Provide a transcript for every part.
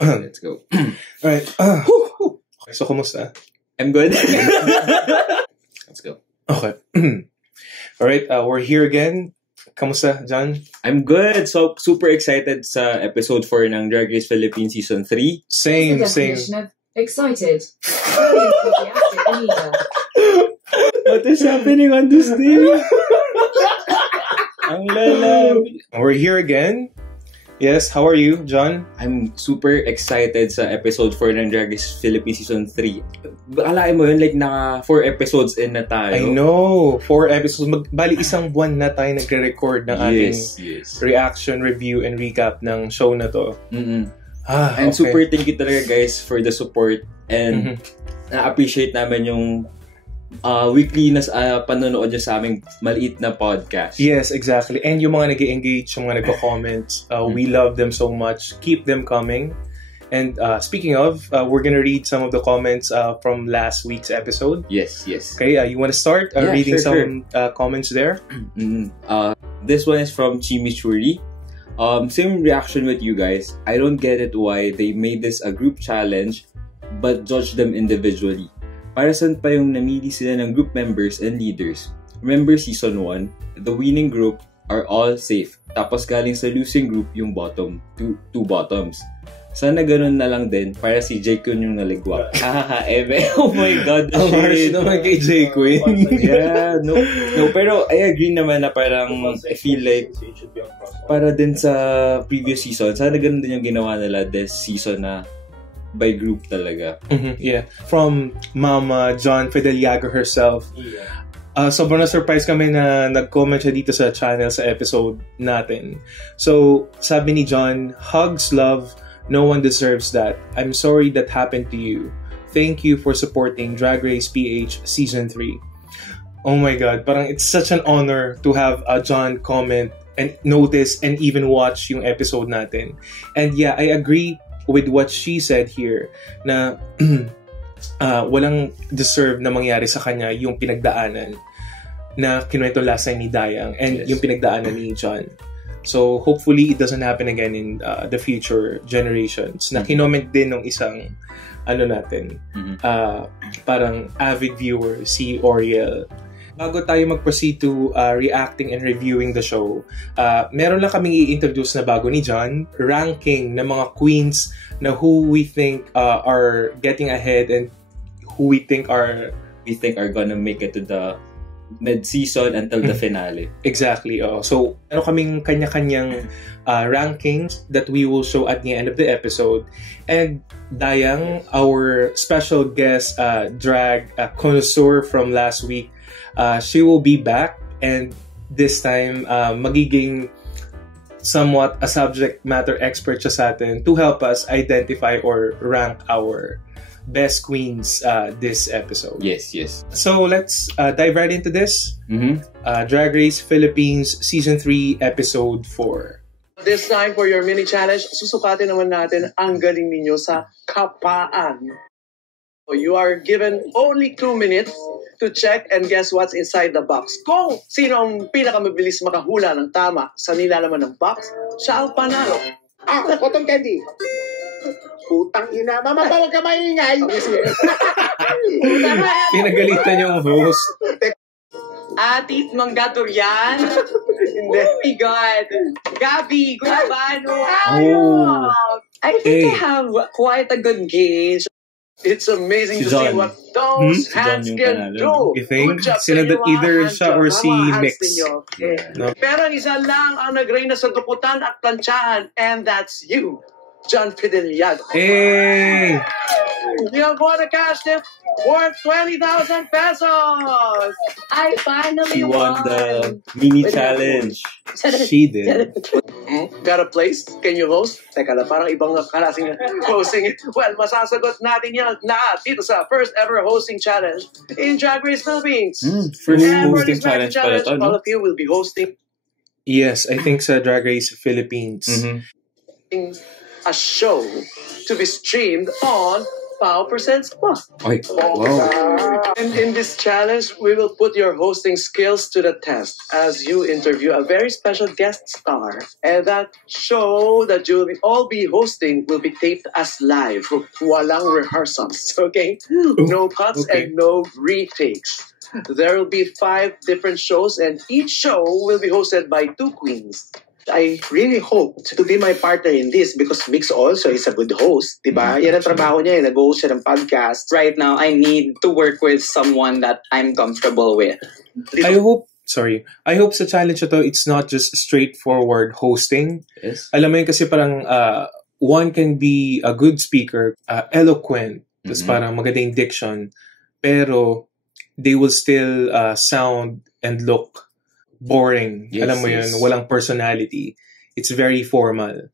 Let's go. Alright. So, kumusta? I'm good. Let's go. Okay. Alright, we're here again. Kamusta, John? I'm good. So, super excited sa episode 4 ng Drag Race Philippines Season 3. Same. Of excited. Very enthusiastic and eager. What is happening on this day? Ang lala. We're here again. Yes, how are you, John? I'm super excited sa episode 4 ng Drag Race Philippines Season 3. Alain mo yun, like naka 4 episodes in na tayo. I know. 4 episodes. Bali, isang buwan na tayo nagre-record ng ating reaction, review, and recap ng show na to. And super thank you talaga guys for the support. And na-appreciate namin yung weekly na panonood nyo sa aming maliit na podcast. Yes, exactly. And yung mga nag-engage, yung mga nagko-comments, we love them so much. Keep them coming. And speaking of, we're gonna read some of the comments from last week's episode. Yes. Okay, you want to start reading some comments there? This one is from Chimichurri. Same reaction with you guys. I don't get it why they made this a group challenge but judge them individually. Para saan pa yung namili sila ng group members and leaders? Remember season 1, the winning group are all safe. Tapos galing sa losing group yung two bottoms. Sana ganun na lang din para si J. Queen yung naligwa. Oh my God. Ang harsh naman kay J. Queen. Yeah, no, pero I agree naman na parang I feel like para din sa previous season, sana ganun din yung ginawa nila this season na by group talaga. Yeah. From Mama John Fideliaga herself. Sobrang na-surprise kami na nag-comment siya dito sa channel sa episode natin. So, sabi ni John, hugs, love, no one deserves that. I'm sorry that happened to you. Thank you for supporting Drag Race PH Season 3. Oh my God, parang it's such an honor to have John comment and notice and even watch yung episode natin. And yeah, I agree with what she said here na walang deserve na mangyari sa kanya yung pinagdaanan na kinuwento last time ni Dayang and yung pinagdaanan ni John. So hopefully it doesn't happen again in the future generations. Na kinoment din ng isang parang avid viewer, si Oriel. Bago tayo mag-proceed to reacting and reviewing the show, meron lang kaming i-introduce na bago ni John, ranking ng mga queens na who we think are getting ahead and who we think are gonna make it to the mid-season until the finale. Exactly. So, meron kaming kanya-kanyang rankings that we will show at the end of the episode. And Dayang, our special guest drag connoisseur from last week, she will be back, and this time magiging somewhat a subject matter expert siya sa atin to help us identify or rank our best queens this episode. Yes. So let's dive right into this. Drag Race Philippines Season 3 Episode 4. This time for your mini challenge, susukatin naman natin ang galing ninyo sa kapaan. So you are given only 2 minutes to check and guess what's inside the box. Kung sino ang pinakamabilis makahula ng tama sa nilalaman ng box, siya ang panalo. Cotton candy. Putang ina. Mama, bawag ka maingay. Pinagalitan yung host. Atit Mangaturian. Hindi. Oh my God. Gabi Guabano. Oh. I think I have quite a good gauge. It's amazing to see what those hands can do. You think? Good job Sila sa inyo, either hands siya or job, si mga hands Mix. ninyo. No. Pero isa lang ang nag-reign na sa dukutan at planchahan, and that's you, John Fideliaga. Hey! You have won a cash tip worth 20,000 pesos! I finally She won the mini challenge. She did. Got a place? Can you host? Teka lang, parang ibang kalasing hosting. Well, masasagot natin yan lahat dito sa first ever hosting challenge in Drag Race Philippines. First And for hosting this next challenge pala to, all no? of you will be hosting Yes, I think sa Drag Race Philippines. a show to be streamed on Pao Presents Plus. Ay, wow. And in this challenge, we will put your hosting skills to the test as you interview a very special guest star. And that show that you'll all be hosting will be taped as live. Walang rehearsals, okay? No cuts Okay. and no retakes. There will be 5 different shows, and each show will be hosted by 2 queens. I really hope to be my partner in this because Mix also is a good host, di ba? Yan ang trabaho niya, nag-host siya ng podcast. Right now, I need to work with someone that I'm comfortable with. I hope sa challenge na to, it's not just straightforward hosting. Yes. Alam mo yun kasi parang one can be a good speaker, eloquent, tapos parang magandang diction, pero they will still sound and look boring. Yes, Alam mo yun, yes. walang personality. It's very formal.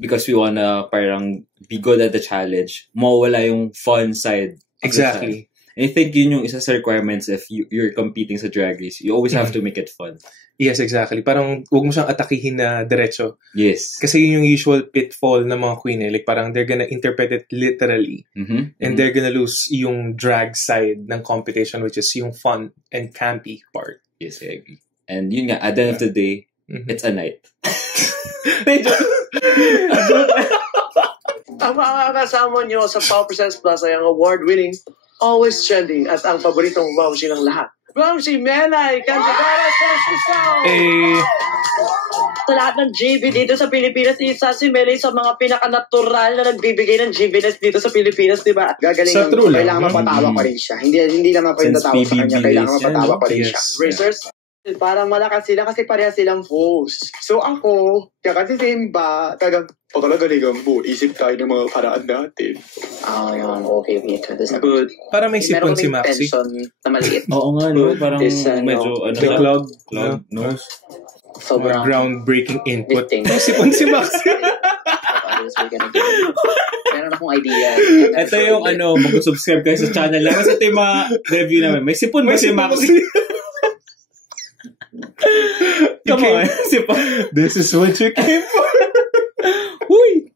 Because we wanna parang be good at the challenge, mawala yung fun side. of the Exactly. challenge. And I think yun yung isa sa requirements if you're competing sa Drag Race. You always have to make it fun. Yes, exactly. Parang huwag mo siyang atakihin na diretso. Yes. Kasi yun yung usual pitfall ng mga queen eh. Like parang they're gonna interpret it literally. And they're gonna lose yung drag side ng competition, which is yung fun and campy part. Yes, I agree. And yun nga, at the end of the day, it's a night. Ang mga kasama nyo sa Pao Presents Plus ay ang award-winning, always trending, at ang paboritong Mamshi ng lahat. Mamshi Melay, Candidata sa Susaw! Sa lahat ng GB dito sa Pilipinas, isa si Melay sa mga pinaka-natural na nagbibigay ng GBness dito sa Pilipinas, di ba? Gagaling Sa true lang. kailangan mapatawa pa rin siya. Hindi naman pa yung Since tatawa sa kanya, BBB kailangan days yan, mapatawa no? pa rin Yes. siya. Racers, Parang malakas sila kasi pareha silang host. So ako, kasi Simba, talagang pagkalagaling po, isip tayo ng mga paraan natin. Yun. Okay, dito. This is good. Para may Meron sipon si kaming Maxi. tension na maliit. Oo nga, no? Parang This, medyo, ano The lang, clog. clog, no? Sobrang Groundbreaking input. lifting. May sipon si Maxi. Others we're gonna do. Meron akong idea. Ito yung mag-subscribe kayo sa channel namin. Kasi ito yung mga review namin. May sipon ba si Maxi? Come on, sipon. This is what you came for. Huy!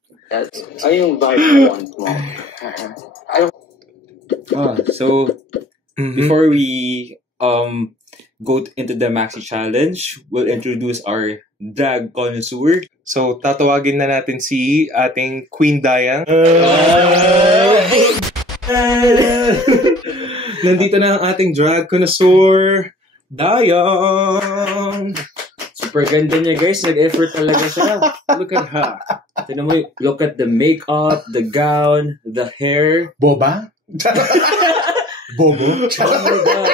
Ay, yung vibe I want mo. So, before we go into the Maxi Challenge, we'll introduce our drag connoisseur. So, tatawagin na natin si ating Queen Dayang. Nandito na ang ating drag connoisseur, Dayang. Super ganda niya, guys. Nag-effort talaga siya. Look at her. Tignan mo, look at the makeup, the gown, the hair. Boba? Bobo? Oh my God.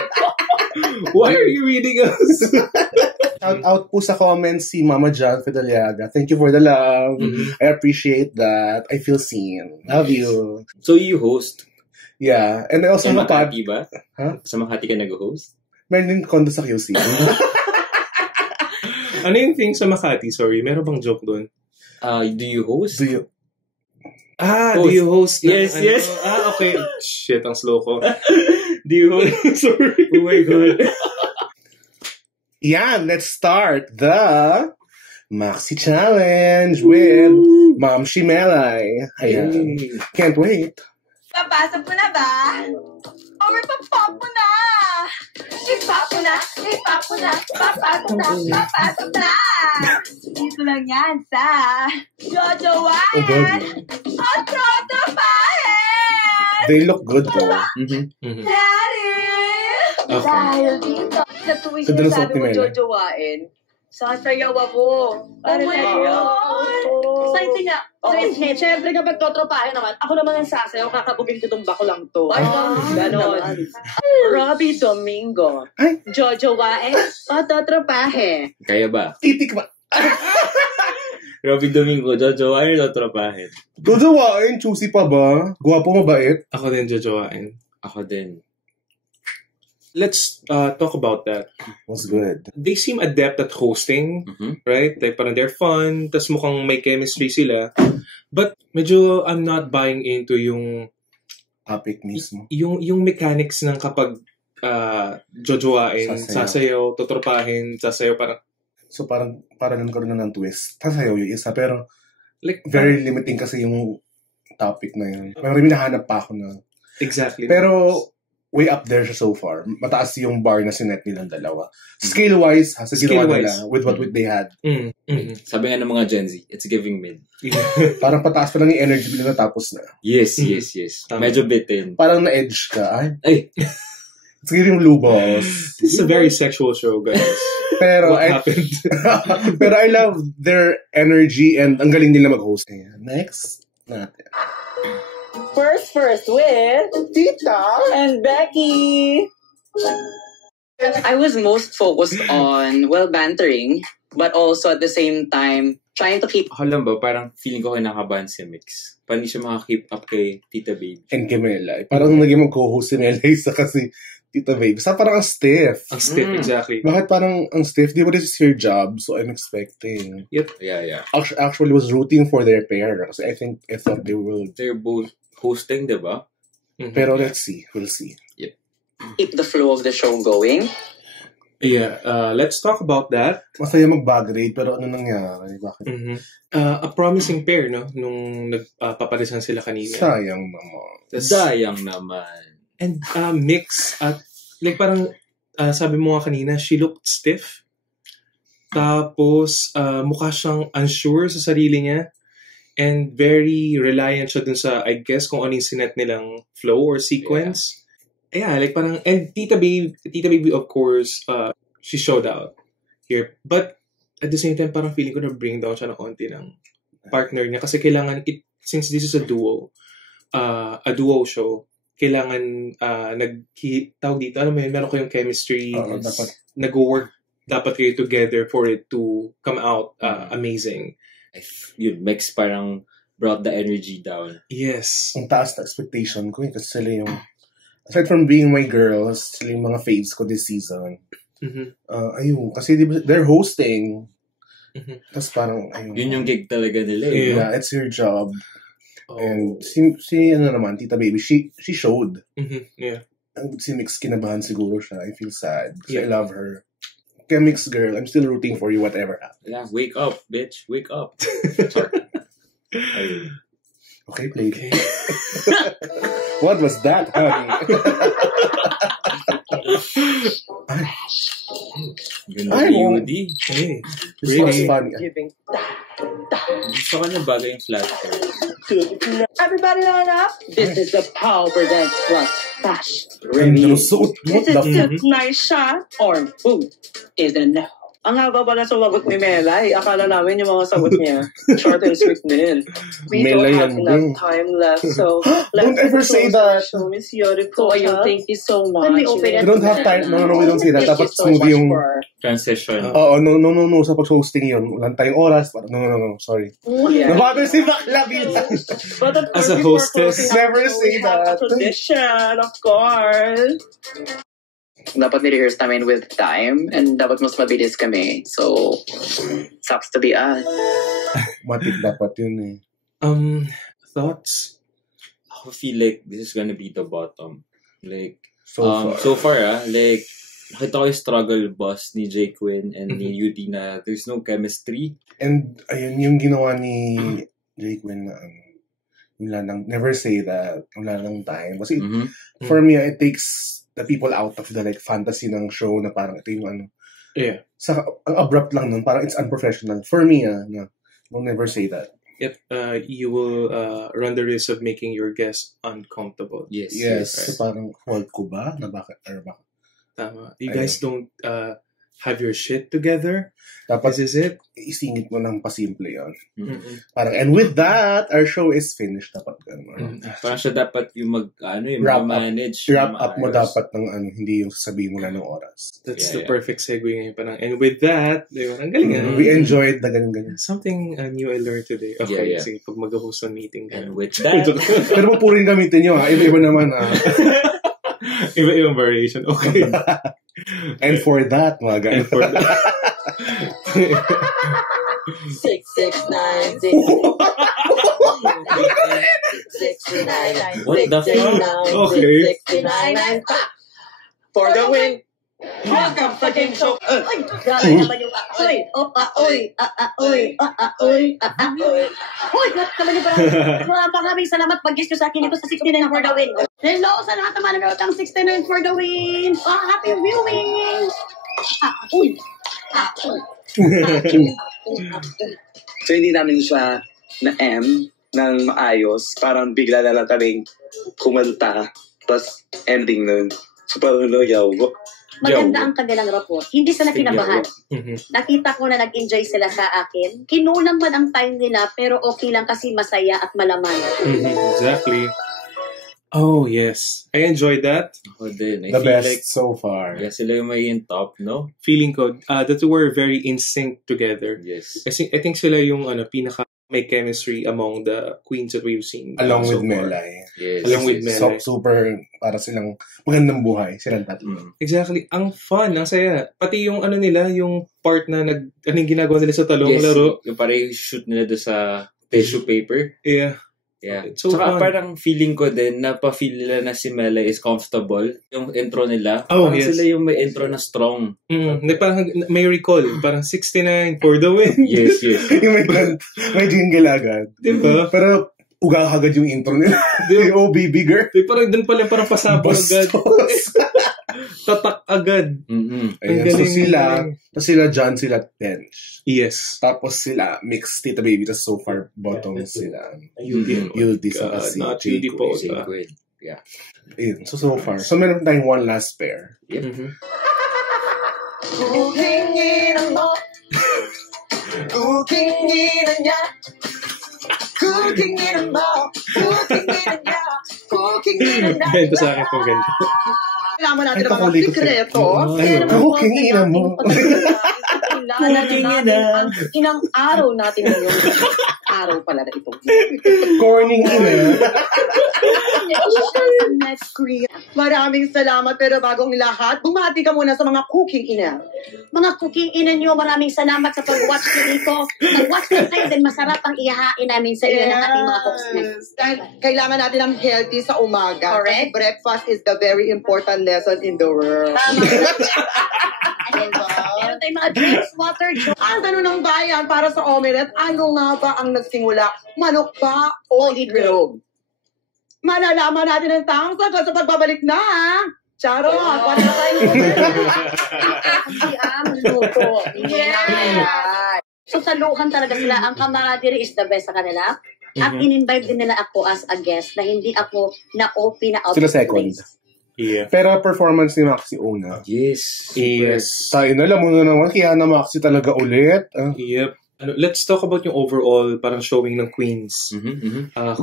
Why are you reading us? Shout out po sa comments si Mama John Fideliaga. Thank you for the love. I appreciate that. I feel seen. Love you. So, you host? Yeah. And I also Sa have a pod. Makati ba? Huh? Sa Makati ka nag-host? Meron din condo sa QC. Ano yung thing sa Makati? Sorry, meron bang joke doon? Do you host? Do you? Do you host? Yes, yes. Okay. Shit, ang slow ko. Do you host? Sorry. Oh my God. Yeah, let's start the Maxi Challenge with Ma'am Shimelay. Ayan. Can't wait. Papasok mo na ba? O may papap mo na! Ipap mo na! Ipap mo na! Papasok na! Papasok na! Dito lang yan sa Jojo Wyan! O Jojo Bahen! They look good though. Daddy! Okay. Dahil dito, sa tuwing So, dun sa sinasabi mo Optimela. Jojo Wyan, sasayaw ako. Para my sayaw. Exciting nga. Siyempre kapag totropahin naman, ako naman ang sasayaw, kakabugin ko itong bako lang to. Ganon. Robbie Domingo. Ay. Jojo Wae, totropahe. Kaya ba? Titik ba? Robby Domingo, Jojo, ano yung tropahin? Dojowain, choosy pa ba? Gwapo, mabait. Ako din jojowain. Ako din. Let's talk about that. Was good. They seem adept at hosting, right? Like parang they're fun, tas mukhang may chemistry sila. But medyo I'm not buying into yung Topic mismo. yung mechanics ng kapag jojowain, Sasayaw. sasayaw, totropahin, sasayaw, parang So parang nagkaroon na ng twist. Tasayaw yung isa, pero like very limiting kasi yung topic na yun. May hinahanap pa ako na. Exactly. Pero, way up there siya so far. Mataas yung bar na sinet nilang dalawa. Scale-wise, sa ginawa nila, with what they had. Sabi nga ng mga Gen Z, it's giving mid. Parang pataas pa lang yung energy nila tapos na. Yes. Medyo bitin. Parang na-edge ka. Ay. It's giving lubos. This is a very sexual show, guys. Pero What happened? Pero I love their energy and ang galing nila mag-host. Next natin. First with Tita! and Becky. I was most focused on, bantering, but also at the same time, trying to keep... Ako lang ba, parang feeling ko kinakabahan si Mix. Paano siya maka-keep up kay Tita Babe? And kay Melay. Parang naging mag-co-host si Melay sa kasi Tita Babe. Sa parang ang stiff. Ang stiff, exactly. Bakit parang ang stiff? Di ba this is your job? So I'm expecting. Yep. Yeah. Actually was rooting for their pair. Kasi I thought they will. They're both hosting, di ba? Pero let's see. We'll see. Yep. Keep the flow of the show going. Yeah, let's talk about that. Masaya mag-bagrade, pero ano nangyari? Bakit? A promising pair, no? Nung nagpaparisan sila kanina. Sayang naman. Sayang naman. And Mix at like parang sabi mo nga kanina, she looked stiff. Tapos mukha siyang unsure sa sarili niya and very reliant siya dun sa, I guess, kung ano yung sinet nilang flow or sequence. Yeah, like parang, and Tita Baby of course, she showed out here. But at the same time, parang feeling ko na bring down siya na konti ng partner niya kasi kailangan since this is a duo show, kailangan tawag dito, meron ko yung chemistry, dapat nag-work dapat kayo together for it to come out amazing. Yun, Mix parang brought the energy down. Yes. Ang taas na expectation ko kasi sila yung, aside from being my girls, sila yung mga faves ko this season. Ayun, kasi they're hosting. Tapos parang, ayun. Yun yung gig talaga nila. Yeah, it's your job. And si ano naman, Tita Baby, she showed. Yeah. Si Mix, kinabahan siguro siya. I feel sad. I love her. Kaya Mix girl, I'm still rooting for you whatever happens. Yeah, wake up, bitch. Wake up. Okay, play. Okay. What was that, honey? Beauty. Hey, this was funny. Gusto ko na bagay yung flat. Everybody line up. This is the Power Presents Plus Fashion And Review. suot mo, This is nice shot or boot is a no. Ang haba pala sumagot ni Melay. Akala namin yung mga sagot niya short and sweet din. We Melay don't have yan enough din. time left, so Don't ever say that. Show Miss Yoriko. Thank you so much. Let me open it. We don't have time. No, we don't say that. Dapat smooth yung transition. Oo, no. Sa pag-hosting yun. Walang tayong oras. No. Sorry. Yeah. Nabagal si Bakla bilang. But As a hostess, never say that. Tradition, of course. Dapat ni-rehearse namin with time and dapat mas mabilis kami. So, sucks to be us. Matik dapat yun eh. Thoughts? I feel like this is gonna be the bottom. Like, So far, like, nakita ko yung struggle bus ni J. Quinn and ni Yudi na there's no chemistry. And ayun yung ginawa ni J. Quinn na wala nang, never say that, wala nang time. Kasi for me, it takes the people out of the like fantasy ng show na parang ito yung ano. Yeah. Sa, ang abrupt lang nun, parang it's unprofessional. For me, don't never say that. Yep, you will run the risk of making your guests uncomfortable. Yes. Right. So parang, fault ko ba? Na bakit? Tama. You guys don't have your shit together. Dapat this is it. Isingit mo ng pasimple yun. Parang, and with that, our show is finished. Dapat ganun. Parang siya dapat yung manage. Wrap up mo dapat ng hindi yung sabihin mo lang ng oras. That's the perfect segue ngayon. Parang, and with that, ang galing. We enjoyed the ganun. Something new I learned today. Okay, sige, pag mag-host ng meeting. And with that. Pero mapuring gamitin nyo, iba-iba naman. Iba-ibang variation. Okay. And for that, mga ganun. 669 What the fuck? Okay. 669 for the win. Welcome sa game show. Ay, grabe naman yung aoy. Aoy. Hoy, grabe naman yung maraming salamat pag-guest nyo sa akin ito sa 69 for the win. Hello sa lahat naman ng ng 69 for the win. Happy viewing. Aoy. So, hindi namin siya na-M ng maayos. Parang bigla na lang kaming kumalta. Tapos, ending nun. So, parang loyaw. Maganda ang kanilang rapport. Hindi sila kinabahan. Nakita ko na nag-enjoy sila sa akin. Kinulang man ang time nila, pero okay lang kasi masaya at malaman. Exactly. Oh, yes. I enjoyed that. Ako din. I The feel best like, so far. yeah, sila yung may top, no? Feeling ko, that we were very in sync together. Yes. I think sila yung pinaka may chemistry among the queens that we've seen. Along so with far. Melay. Yes. Along with Melay. Super, para silang magandang buhay. Silang tatlo. Exactly. Ang fun, ang saya. Pati yung nila, yung part na anong ginagawa nila sa talong Yes, laro. yung parang shoot nila doon sa tissue paper. Yeah. Yeah. It's so Tsaka fun. parang feeling ko din, napafeel nila na si Mela is comfortable. Yung intro nila, Oh, parang yes. sila yung may intro na strong. Parang may recall. Parang 69 for the win. Yes, yes. Yung may jingle agad. Diba? Pero, uga agad yung intro nila. yung OB bigger. Parang doon pala parang pasabog agad. Tatak agad. Ayan, so sila John, sila Tench. Yes. Tapos sila Mix, Tita Baby, tapos so far bottom sila. Yuldi sa si Not Jay Yuldi Quinn. po. Yeah. Ayun, so far. So meron tayong one last pair. Yep. Kukingin mo. Kukingin niya. Kukingin mo. Kukingin niya. Kukingin niya. Ganito sa akin itong ganito. Kailangan natin Ay, ang mga kakulit ko sikreto. Ay, kukingin mo. Kilala na natin ang inang araw natin ngayon. Araw pala na ito. Corning ina. Maraming salamat, pero bagong lahat, bumati ka muna sa mga cooking ina. Mga cooking ina nyo, maraming salamat sa pag-watch nyo dito. Mag-watch na kayo, then masarap ang ihahain namin sa iyo ng ating mga cooks next. Dahil kailangan natin ng healthy sa umaga. Correct. Kasi breakfast is the very important lesson in the world. Tama. Meron tayong mga drinks, water, Ang tanong ng bayan para sa omelette, ano nga ba ang nagsimula? Manok ba o itlog? Malalaman natin ang tamang sagot sa pagbabalik na. Charo, paano na tayo? Kasi ang luto. So saluhan talaga sila. Ang camaraderie is the best sa kanila. At in-invite din nila ako as a guest na hindi ako na-OP na out Sila of second. place. Yeah. Pero performance ni Maxi una. Yes. Yes. Tayo na, alam mo na naman, kaya na Maxi talaga ulit. Yep. Let's talk about yung overall parang showing ng queens.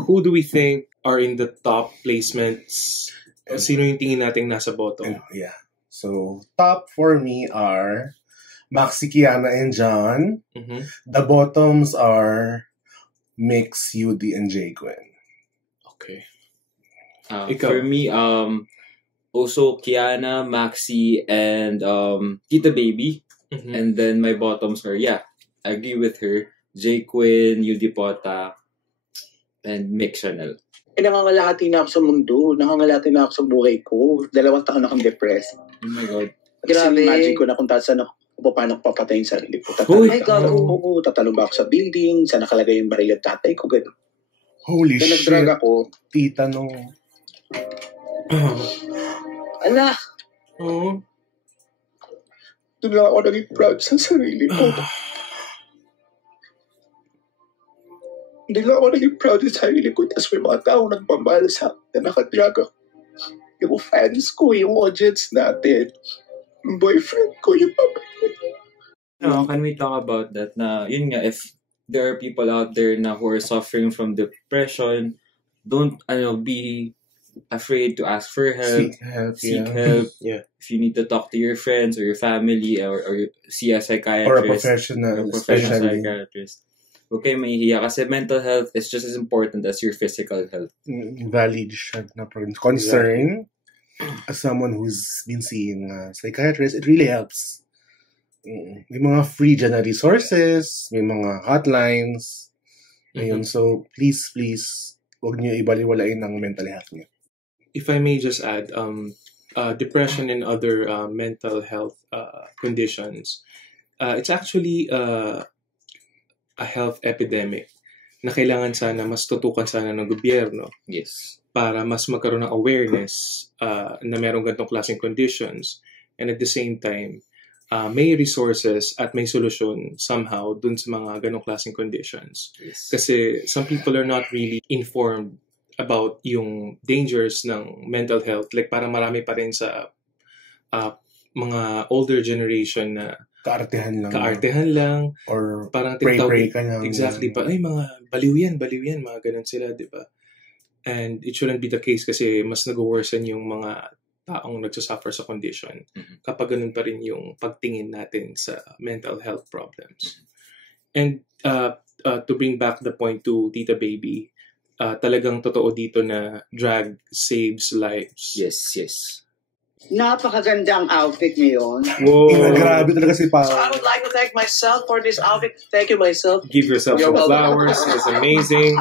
Who do we think are in the top placements? Sino yung tingin natin nasa bottom? Yeah. So, top for me are Maxi, Kiana, and John. The bottoms are Mix, Yudi, and Jay Quinn. Okay. For me, also Kiana, Maxi, and Tita Baby. And then my bottoms are, I agree with her, Jay Quinn, Yudi Pota, and Mix Chanel. Nangangalati na ako sa mundo. Nangangalati na ako sa buhay ko. 2 taon na akong depressed. Oh my God. Grabe. Imagine ko na kung saan ako, paano ko papatay yung sarili ko. Uy! Tatalong ba ako sa building? Saan nakalagay yung baril at tatay ko? Ganun. Holy Kaya shit. nag-drug ako. Tita nung... Ala! Oh. Doon lang ako naging proud sa sarili ko. Hindi lang ako naging proud sa sarili ko. Tapos may mga tao nagpamahal sa akin na nakadrag ako. Yung fans ko, yung audience natin. Yung boyfriend ko, yung pamilya. Can we talk about that? Na, yun nga, if there are people out there na who are suffering from depression, don't be afraid to ask for help. Seek help. Yeah. If you need to talk to your friends or your family or see a psychiatrist. Or a professional, especially. Psychiatrist. Huwag kayo mahihiya kasi mental health is just as important as your physical health. Valid siya na concern. As someone who's been seeing a psychiatrist, it really helps. May mga free dyan na resources, may mga hotlines. Ayun, so please, huwag niyo ibaliwalain ang mental health niyo. If I may just add, depression and other mental health conditions, it's actually a health epidemic na kailangan sana mas tutukan sana ng gobyerno. Yes. Para mas magkaroon ng awareness na merong ganitong klaseng conditions, and at the same time, may resources at may solusyon somehow dun sa mga ganong klaseng conditions. Yes. Kasi some people are not really informed about yung dangers ng mental health. Like parang marami pa rin sa mga older generation na kaartehan lang. Or parang pray ka lang. Exactly. Ay, mga baliw yan, mga ganun sila, di ba? And it shouldn't be the case kasi mas nag-worsen yung mga taong nagsasuffer sa condition kapag ganun pa rin yung pagtingin natin sa mental health problems. And to bring back the point to Tita Baby, talagang totoo dito na drag saves lives. Yes. Napakaganda ang outfit mo yun. Wow. Grabe talaga si Pao. So I would like to thank myself for this outfit. Thank you, myself. Give yourself some flowers. It's amazing.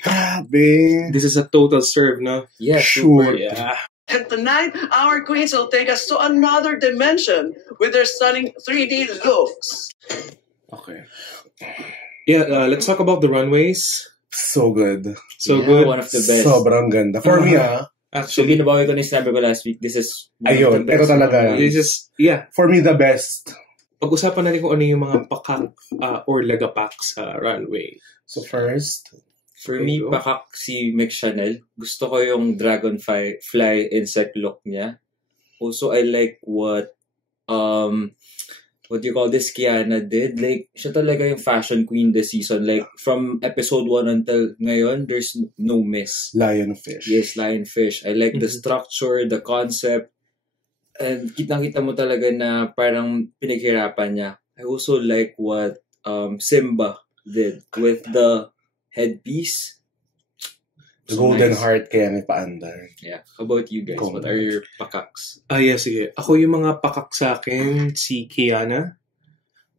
Grabe. This is a total serve, no? Yeah, Sure. Yeah. And tonight, our queens will take us to another dimension with their stunning 3D looks. Okay. Yeah, let's talk about the runways. So good. So good. One of the best. Sobrang ganda. For me, actually, binabawi ko na sinabi ko last week, this is ayun, pero talaga. This is, yeah. For me, the best. Pag-usapan natin kung ano yung mga pakak or lagapak sa runway. So first, for me, pakak si Mick Chanel. Gusto ko yung dragonfly insect look niya. Also, I like what you call this, Kiana did. Like, siya talaga yung fashion queen this season. Like, from episode 1 until ngayon, there's no miss. Lionfish. Yes, Lionfish. I like the structure, the concept. And kitang-kita mo talaga na parang pinaghirapan niya. I also like what Simba did with the headpiece. The golden heart kaya may paandar. Yeah. How about you guys? What are your pakaks? Yes, sige. Ako yung mga pakak sa akin, si Kiana.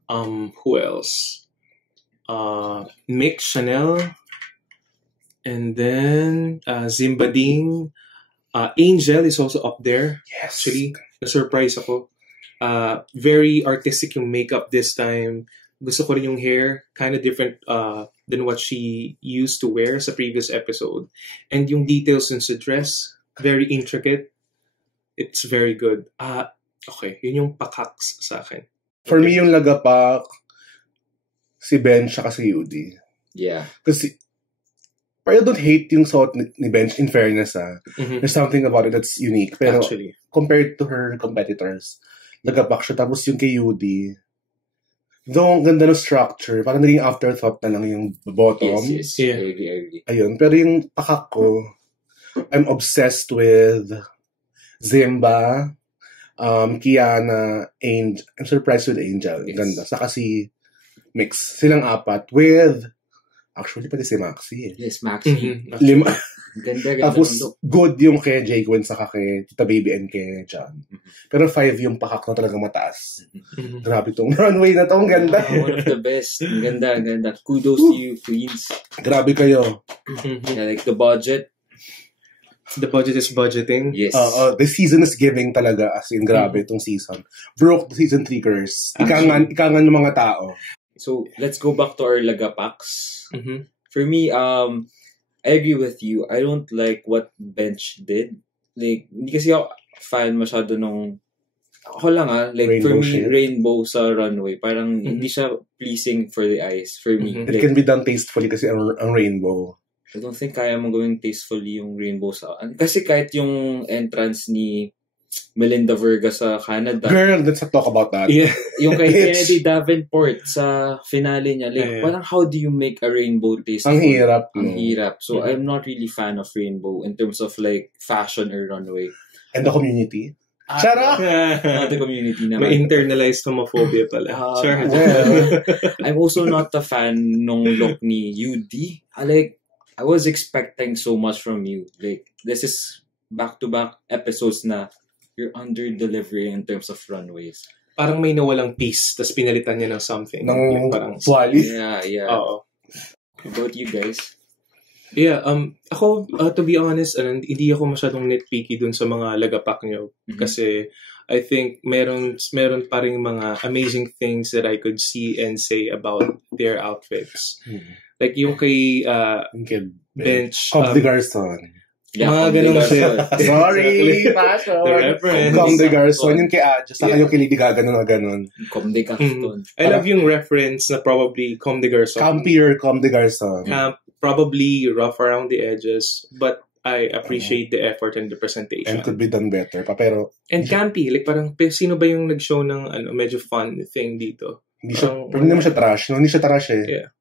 Who else? Mick Chanel. And then, Zimbading. Angel is also up there. Yes. Actually, na-surprise ako. Very artistic yung makeup this time. Gusto ko rin yung hair. Kind of different than what she used to wear sa previous episode. And yung details dun sa dress, very intricate. It's very good. Okay. Yun yung pakaks sa akin. For me, yung lagapak, si Ben siya kasi Yudi. Yeah. Kasi, but I don't hate yung suot ni Ben, in fairness. There's something about it that's unique. Pero, actually, compared to her competitors, lagapak siya. Tapos yung kay Yudi, though ang ganda ng structure, parang naging afterthought na lang yung bottom. Yes. Yeah. I agree. Ayun. Pero yung pakak ko, I'm obsessed with Zimba, Kiana, Angel. I'm surprised with Angel. Yes. Ganda. Saka si Mix. Silang apat with, actually, pati si Maxi. Yes, Maxi. Lima. Ganda. Tapos, good yung kay Jay Gwen, saka kay Tita Baby and kay John. Pero 5 yung pakak na talagang mataas. Grabe tong runway na to. Ang ganda. One of the best. Ang ganda. Kudos to you, queens. Grabe kayo. Yeah, like the budget. The budget is budgeting. Yes. The season is giving talaga. As in, grabe itong season. Broke the season 3 curse. Ikangan ng mga tao. So, let's go back to our lagapaks. For me, I agree with you. I don't like what Bench did. Like, hindi kasi ako fan masyado nung... Ako lang like rainbow for me, shade. rainbow sa runway. Parang hindi siya pleasing for the eyes. For me. It can be done tastefully kasi ang rainbow. I don't think kaya mong gawing tastefully yung rainbow sa... Kasi kahit yung entrance ni Melinda Verga sa Canada. Girl, let's talk about that. Yeah. Yung kay Kennedy Davenport sa finale niya. Like, parang how do you make a rainbow tasteful? Ang hirap. Ang hirap. So, I'm not really fan of rainbow in terms of like fashion or runway. And the community. Shut up! Not the community naman. May internalized homophobia pala. Sure. Well, I'm also not a fan nung look ni UD. I was expecting so much from you. Like, this is back-to-back episodes na you're under-delivering in terms of runways. Parang may nawalang piece, tapos pinalitan niya ng something. ng Parang, wali. Yeah. Oo. How about you guys? Yeah, ako, to be honest, hindi ako masyadong nitpicky dun sa mga lagapak nyo. Kasi I think meron pa rin mga amazing things that I could see and say about their outfits. Like yung kay Bench. Of the Garson. Yeah, mga ganun shit. Sorry, passion. The reference. Comme des Garçons. Yung kay Adja. Saka yung kay Lady Gaga na ganun. Comme des Garçons. I love yung reference na probably Comme des Garçons. Campier, Comme des Garçons. Probably rough around the edges, but I appreciate the effort and the presentation. And could be done better. Pero and campy. Like parang, sino ba yung nag-show ng medyo fun thing dito? Pero hindi naman siya trash. No? Hindi siya trash eh. Yeah.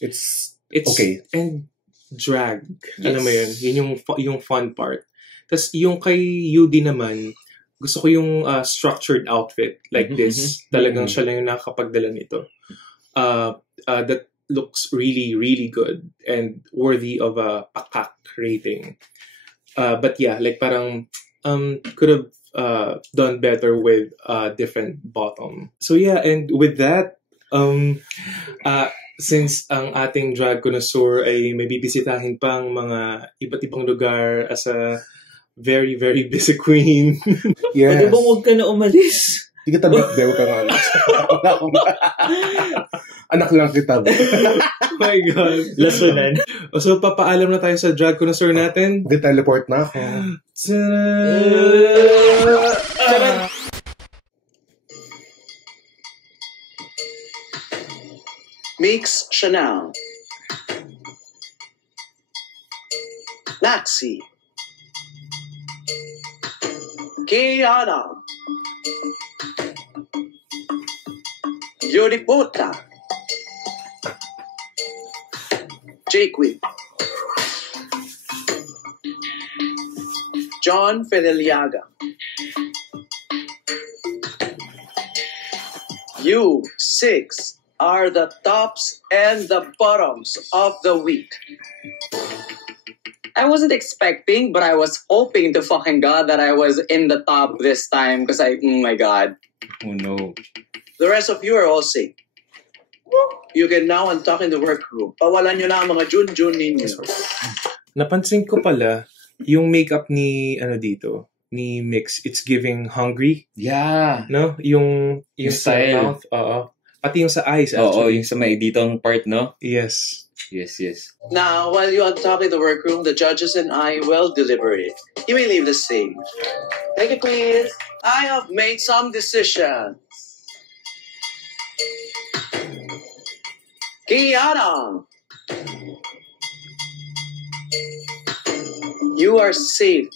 It's okay. And drag. Yes. Alam mo yun? Yun yung fun part. Tapos yung kay Yudi naman, gusto ko yung structured outfit like this. Talagang siya lang yung nakakapagdala nito. That looks really, really good and worthy of a pakak rating. But yeah, like parang could have done better with a different bottom. So yeah, and with that, since ang ating drag connoisseur ay may bibisitahin pang mga iba't ibang lugar as a very, very busy queen. Yes. Pwede bang huwag ka na umalis? Hindi ka tabik, dew ka nga. Anak lang kita. Oh my God. Lasunan. So, papaalam na tayo sa drag connoisseur natin. Teleport na ako. Mix Chanel. Maxi. Kiana. Yuripota. Jaquid. John Fideliaga. You 6 are the tops and the bottoms of the week. I wasn't expecting, but I was hoping to fucking God that I was in the top this time because oh my God. Oh no. The rest of you are all safe. You can now untuck in the workroom. Pawalan nyo na ang mga Jun ninyo. Napansin ko pala, yung makeup ni, ni Mix, it's giving hungry. Yeah. No? Yung style. Mouth, pati yung sa eyes, actually. Yung sa may ditong part, no? Yes. Yes. Now, while you untuck in the workroom, the judges and I will deliberate. You may leave the stage. Thank you, please. I have made some decisions. Kiana, you are safe.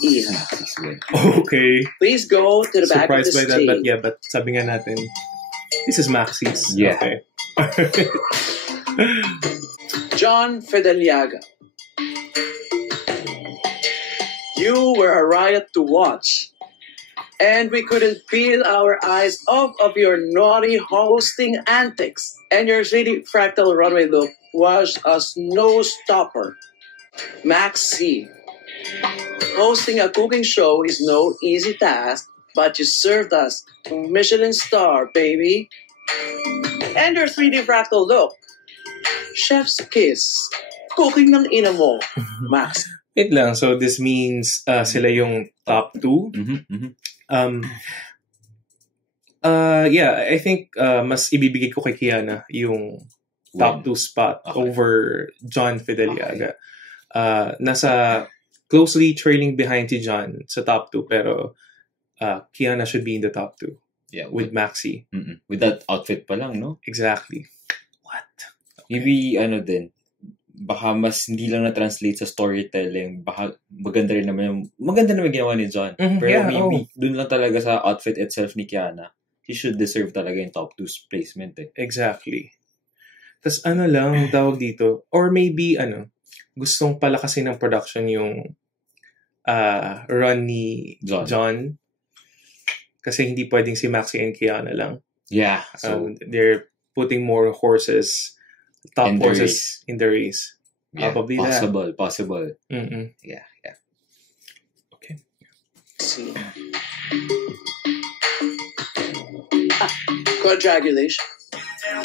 Iha. Okay. Please go to the back of the stage. Surprised by that, but sabi nga natin, this is Maxi's. Yeah. Okay. John Fideliaga, you were a riot to watch. And we couldn't peel our eyes off of your naughty hosting antics. And your 3D fractal runway look was a snowstopper. Max C. Hosting a cooking show is no easy task, but you served us Michelin star, baby. And your 3D fractal look. Chef's kiss. Cooking ng ina mo, Max. Wait lang, so this means sila yung top 2? Yeah, I think mas ibibigay ko kay Kiana yung top 2 spot over John Fideliaga. Nasa closely trailing behind si John sa top 2, pero Kiana should be in the top 2. Yeah, with Maxi. With that outfit pa lang, no? Exactly. What? Maybe, din, baka mas hindi lang na-translate sa storytelling. Baka maganda naman ginawa ni John. Pero maybe, dun lang talaga sa outfit itself ni Kiana, he should deserve talaga yung top 2 placement eh. Exactly. Tas lang, tawag dito, or maybe, gustong palakasin ng production yung run ni John. Kasi hindi pwedeng si Maxi and Kiana lang. Yeah. So they're putting more horses, top horses in the race. Yeah, probably possible. Mm-mm. Yeah. Okay. See. Congratulations.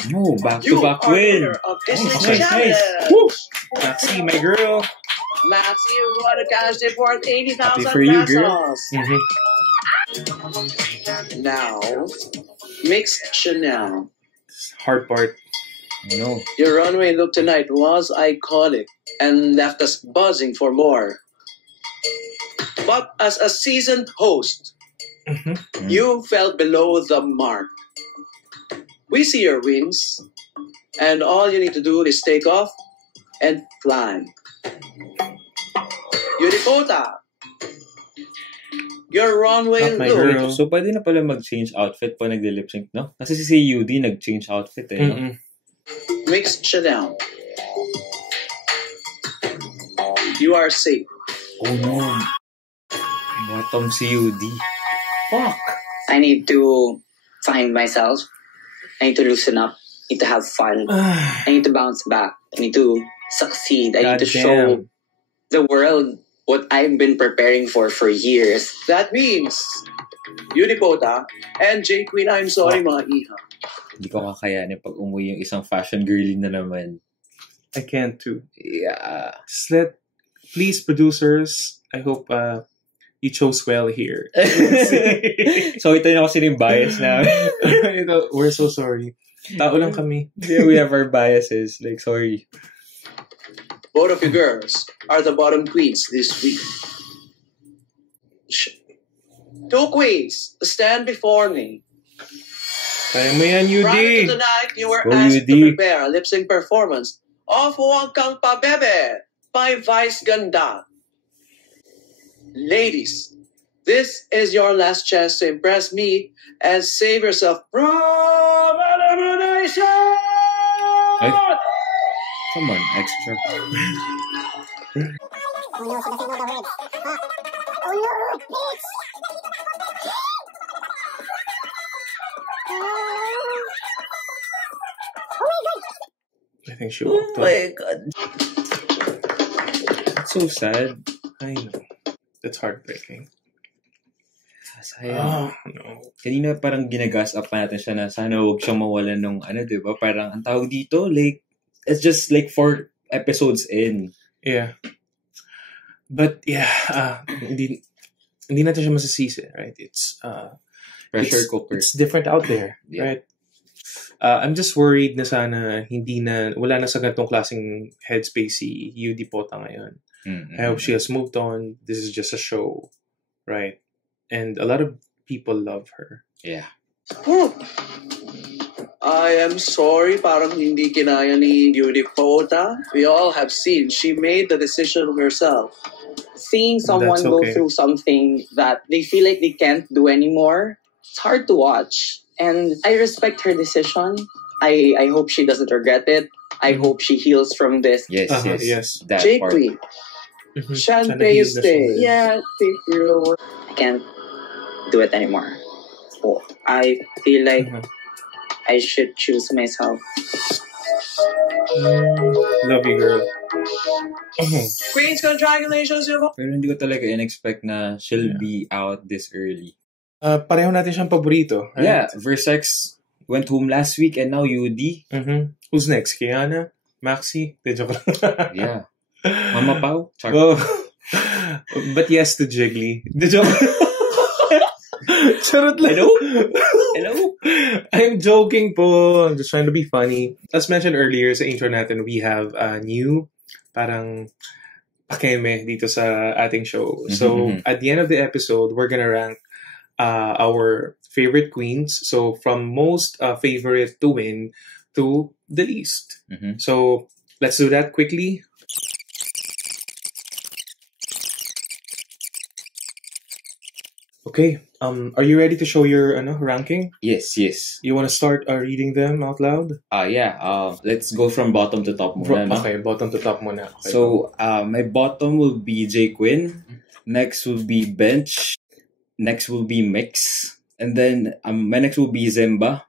No, You back-to-back are win. winner of this week's nice, challenge. Woo! Maxi, my girl. Maxi, you got a cash gift worth 80,000 Happy for you, girl. pesos. Mhm. Now, Mix Chanel. Hard part. No. Your runway look tonight was iconic and left us buzzing for more. But as a seasoned host, Mhm. you fell below the mark. We see your wings, and all you need to do is take off and fly. Yurikota, your runway Not my look. girl. So, pwede na pala mag-change outfit pa nag-lip sync, no? Kasi si UD nag-change outfit eh, no? Mm-mm. Mix Chanel. You are safe. Oh no. Bottom si UD. Fuck. I need to find myself. I need to loosen up. I need to have fun. I need to bounce back. I need to succeed. I need to show Goddamn. the world what I've been preparing for years. That means Unipota and J Queen, I'm sorry mga iha. Hindi ko kakayanin pag umuwi yung isang fashion girly na naman. I can't too. Yeah. Just please, producers, I hope you chose well here. So, ito na kasi yung bias namin. We're so sorry. Tao lang kami. Yeah, we have our biases. Like, sorry. Both of you girls are the bottom queens this week. Two queens stand before me. Kaya mo yan, Prior to UD. the night, you were Go, asked to UD. prepare a lip sync performance of Huwag Kang Pabebe by Vice Ganda. Ladies, this is your last chance to impress me and save yourself from elimination! Ay. Come on, extra. I think she walked up. God. That's so sad. I know. That's heartbreaking. Sayang. Oh, no. Kanina parang ginagas up pa natin siya na sana huwag siyang mawalan nung diba? Parang ang tawag dito, like, it's just like 4 episodes in. Yeah. But yeah, hindi natin siya masisisi, right? It's Pressure cooker. It's different out there, Yeah. right? I'm just worried na sana wala na sa ganitong klaseng headspace si UD Pota ngayon. Mm-hmm. I hope she has moved on. This is just a show, right? And a lot of people love her. Yeah. I am sorry, parang hindi kinaya ni Unipota. We all have seen she made the decision herself. Seeing someone That's go okay. through something that they feel like they can't do anymore, it's hard to watch. And I respect her decision. I hope she doesn't regret it. I hope she heals from this. Yes, Yes. That J part. Queen, Mhm. Shan Sana heal na stay. siya. Yeah, thank you. I can't do it anymore. Oh, I feel like Mhm. I should choose myself. Love you, girl. Queens, congratulations, you've Pero hindi ko talaga in-expect na she'll be out this early. Pareho natin siyang paborito. Right? Yeah, Versex went home last week and now UD. Mm-hmm. Who's next? Kiana? Maxi? De joke lang. Yeah. Mama Pao? Char- Oh. But yes to Jiggly. De joke. Charot lang. Hello? I'm joking po. I'm just trying to be funny. As mentioned earlier sa intro natin, we have a new parang pakeme dito sa ating show. So, at the end of the episode, we're gonna rank our favorite queens. So, from most favorite to win to the least. Mhm. So, let's do that quickly. Okay. Are you ready to show your ranking? Yes. You want to start reading them out loud? Yeah. Let's go from bottom to top muna, no? Okay, bottom to top muna. Okay, So, my bottom will be J Quinn. Next will be Bench. Next will be Mix. And then, my next will be Zemba.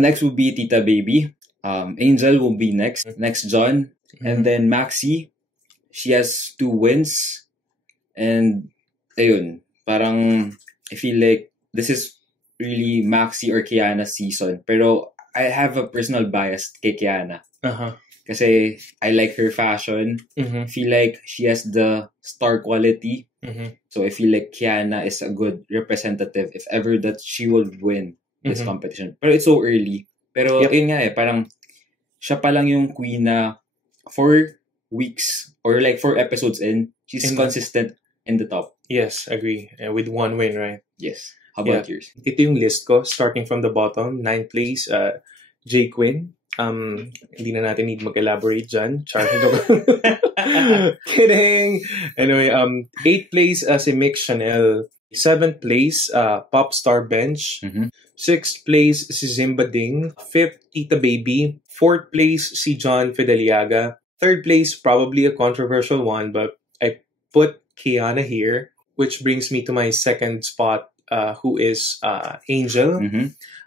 Next will be Tita Baby. Angel will be next. Next, John. And then Maxi. She has 2 wins. And, ayun. Parang, I feel like this is really Maxi or Kiana's season. Pero, I have a personal bias kay Kiana. Uh-huh. Kasi I like her fashion. Mm-hmm. I feel like she has the star quality. Mm-hmm. So I feel like Kiana is a good representative if ever that she will win this competition. Pero it's so early. Pero yun nga parang siya pa lang yung queen na 4 weeks or like 4 episodes in, she's consistent in the top. Yes, agree. With 1 win, right? Yes. How about yours? Ito yung list ko, starting from the bottom. 9th place, Jay Quinn. Hindi na natin need mag-elaborate dyan. Kidding! Anyway, 8th place, si Mick Chanel. 7th place, Pop Star Bench. 6th place, si Zimba Ding. 5th, Tita Baby. 4th place, si John Fideliaga. 3rd place, probably a controversial one, but I put Kiana here, which brings me to my 2nd spot, who is Angel.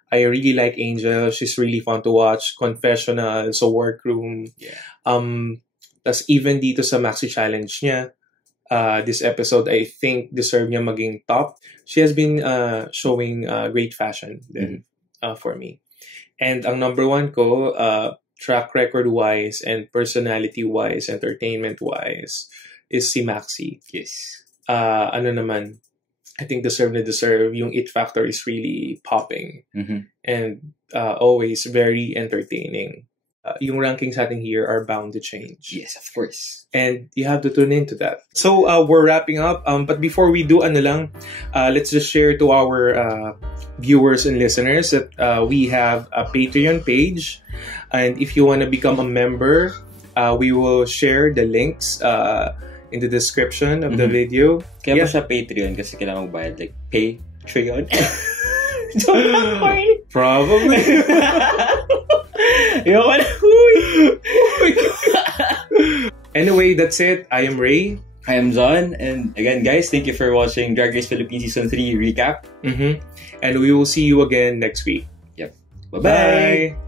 I really like Angel. She's really fun to watch. Confessional, so workroom. Yeah. Tas even dito sa Maxi Challenge niya, this episode, I think deserve niya maging top. She has been showing great fashion then, for me. And ang number 1 ko, track record-wise and personality-wise, entertainment-wise, is si Maxi. Yes. Ano naman, I think deserve. Yung it factor is really popping. And always very entertaining. Yung rankings natin here are bound to change. Yes, of course. And you have to tune into that. So, we're wrapping up. But before we do, let's just share to our viewers and listeners that we have a Patreon page. And if you want to become a member, we will share the links in the description of the video. Kaya pa siya Patreon kasi kailangan magbayad. Like, Patreon. Probably. Anyway, that's it. I am Ray. I am John. And again, guys, thank you for watching Drag Race Philippines Season 3 recap. And we will see you again next week. Yep. Bye-bye.